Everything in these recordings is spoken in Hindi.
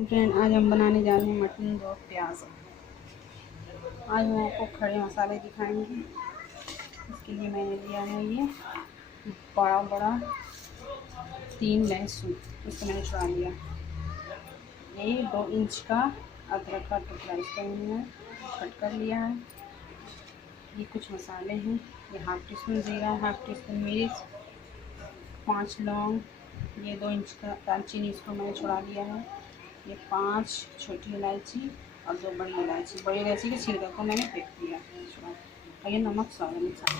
फ्रेंड, आज हम बनाने जा रहे हैं मटन दो प्याज। आज हम आपको खड़े मसाले दिखाएंगे। इसके लिए मैंने लिया है ये बड़ा बड़ा 3 लहसुन, इसको मैंने छुड़ा लिया। ये 2 इंच का अदरक का टुकड़ा, इसको मैंने कट कर लिया है। ये कुछ मसाले हैं, ये हाफ टी स्पून ज़ीरा, हाफ टी स्पून मिर्च, 5 लौंग, ये 2 इंच का दालचीनी, इसको मैंने छुड़ा लिया है। ये 5 छोटी इलायची और 2 बड़ी इलायची। बड़ी इलायची के छिलका को मैंने फेंक दिया और ये नमक स्वाद अनुसार।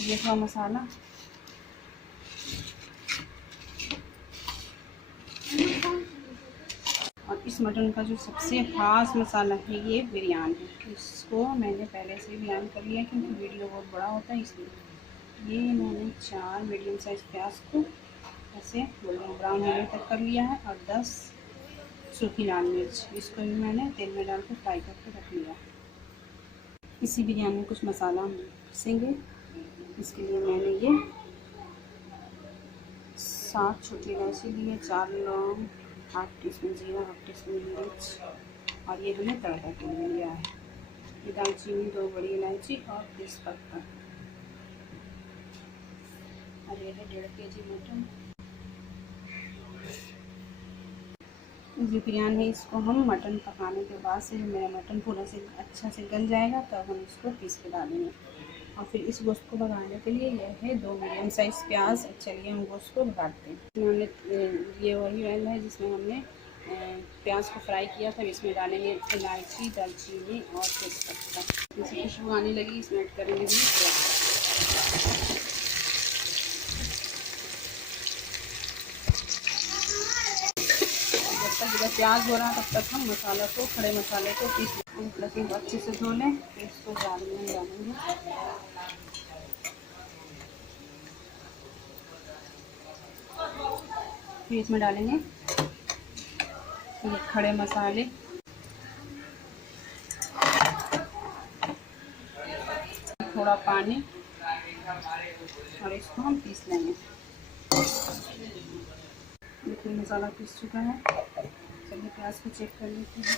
ये थोड़ा मसाला और इस मटन का जो सबसे ख़ास मसाला है ये बिरयानी। इसको मैंने पहले से बयान कर लिया क्योंकि वीडियो बहुत बड़ा होता है, इसलिए। ये मैंने 4 मीडियम साइज़ प्याज को ऐसे गोल्डन ब्राउन होने तक कर लिया है और 10 सूखी लाल मिर्च, इसको भी मैंने तेल में डाल कर फ्राई करके रख लिया। इसी बिरयानी में कुछ मसाला हम पीसेंगे। इसके लिए मैंने ये 7 छोटी इलायची लिए, 4 लौंग, हाफ टी स्पून ज़ीरा, हाफ टी स्पून मिर्च और ये हमने तड़का के लिए लिया है। ये दालचीनी, 2 बड़ी इलायची और तेज़पत्ता और ये है 1.5 kg मटन। ये बिरयानी है, इसको हम मटन पकाने के बाद से जब मेरा मटन पूरा से अच्छा से गल जाएगा तब हम इसको पीस के डालेंगे। और फिर इस गोश्त को पकाने के लिए यह है 2 मीडियम साइज़ प्याज। चलिए हम गोश्त को पकाते हैं। हमने ये वही ऑयल है जिसमें हमने प्याज को फ्राई किया था। इसमें डालेंगे इलायची, दालचीनी और तेज़पत्ता। जैसे खुशबू आने लगी इसमें ऐड करेंगे भी प्याज। जब प्याज हो रहा है तब तक हम मसाला को, खड़े मसाले को पीस लें। अच्छे से धो लें, फिर इसको जार में डालेंगे। फिर इसमें डालेंगे ये खड़े मसाले, थोड़ा पानी और इसको हम पीस लेंगे। देखिए मसाला पीस चुका है। चलिए प्याज को चेक कर लेते हैं।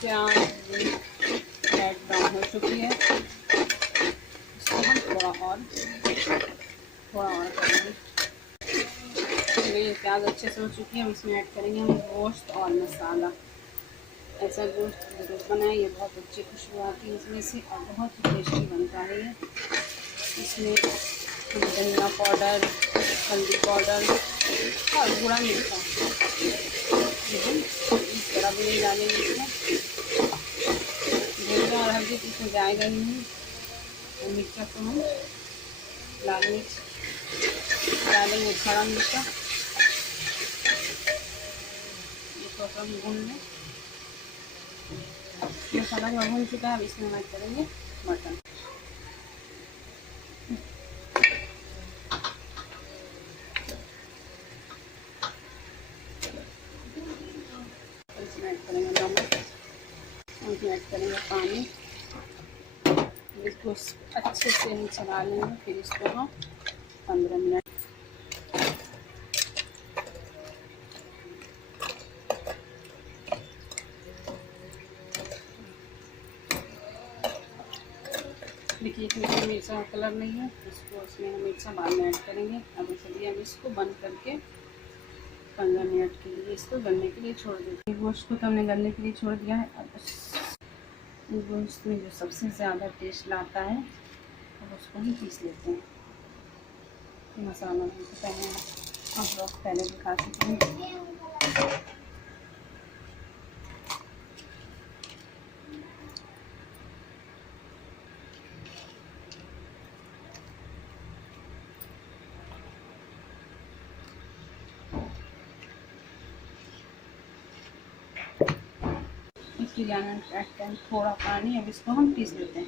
प्याज लाइट ब्राउन हो चुकी है। इसको हम थोड़ा और करेंगे। ये प्याज अच्छे से हो चुकी है। अब इसमें ऐड करेंगे हम गोश्त और मसाला। ऐसा गोश्त जरूर बनाए, ये बहुत अच्छी खुशबू आती है इसमें से और बहुत टेस्टी बनता है ये। इसमें धनिया पाउडर, हल्दी पाउडर और गुड़ा मिर्चा इस तरह भी नहीं डालेंगे। इसमें धनिया और हल्दी तो इसमें जाएगा ही नहीं। तो मिर्चा को हम लाल मिर्च डालेंगे, खड़ा मिर्चा, इसको हम भून लें। मसाला जो भून चुका है, अब इसमें हम ऐड करेंगे मटन। इसमें ऐड करेंगे नमक, इसमें ऐड करेंगे पानी। इसको अच्छे से हम चला लेंगे। फिर इसको हम 15 मिनट देखिए इसमें मिर्चा कलर नहीं है, इसमें हम मिर्चा बाद में ऐड करेंगे। अब चलिए हम इसको बंद करके 15 मिनट के लिए इसको गलने के लिए छोड़ देते हैं। गोश्त को तो हमने गलने के लिए छोड़ दिया है। अब गोश्त में जो सबसे ज़्यादा टेस्ट लाता है अब उसको ही पीस लेते हैं। मसाला भी पहले आप लोग पहले दिखा चुके हैं। इसकी जाना ऐड करें थोड़ा पानी। अब इसको हम पीस लेते हैं।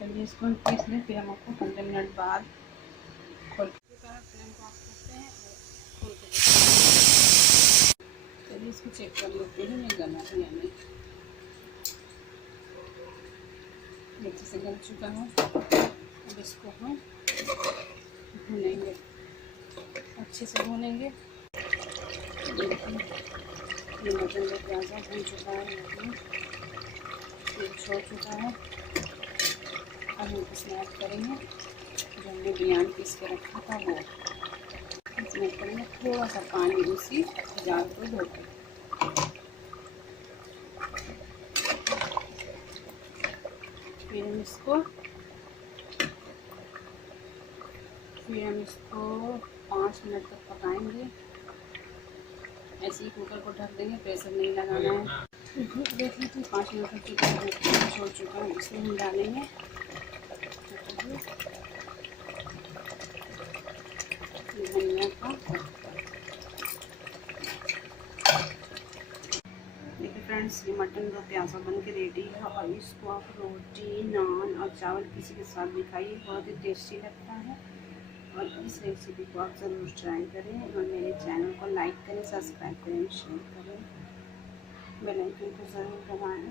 चलिए इसको हम पीस लें, फिर हम आपको 15 मिनट बाद खोल के फ्लेम को ऑफ करते हैं और खोल के चलिए इसको चेक कर लेते हैं मैं गला है या नहीं। अच्छे से गल चुका है। अब इसको हम भूनेंगे, अच्छे से भूनेंगे। ये मटन का प्याज़ा भून चुका है, ये छोड़ चुका है। अब हम इसमें ऐड करेंगे जो हमने बिरयानी पीस के रखा था वो, इसमें करेंगे थोड़ा सा पानी उसी जाल को धोकर। फिर हम इसको 5 मिनट तक पकाएंगे। ऐसे ही कुकर को ढक देंगे, प्रेशर नहीं लगाना है। देख लीजिए 5 मिनट तक छोड़ चुका है। इसमें हम डालेंगे धनिया का। देखिए फ्रेंड्स, ये मटन का प्याज़ा बन के रेडी है और इसको आप रोटी, नान और चावल किसी के साथ भी खाइए, बहुत ही टेस्टी लगता है। और इस रेसिपी को आप ज़रूर ट्राई करें और मेरे चैनल को लाइक करें, सब्सक्राइब करें, शेयर करें, बेल आइकन को ज़रूर दबाएं।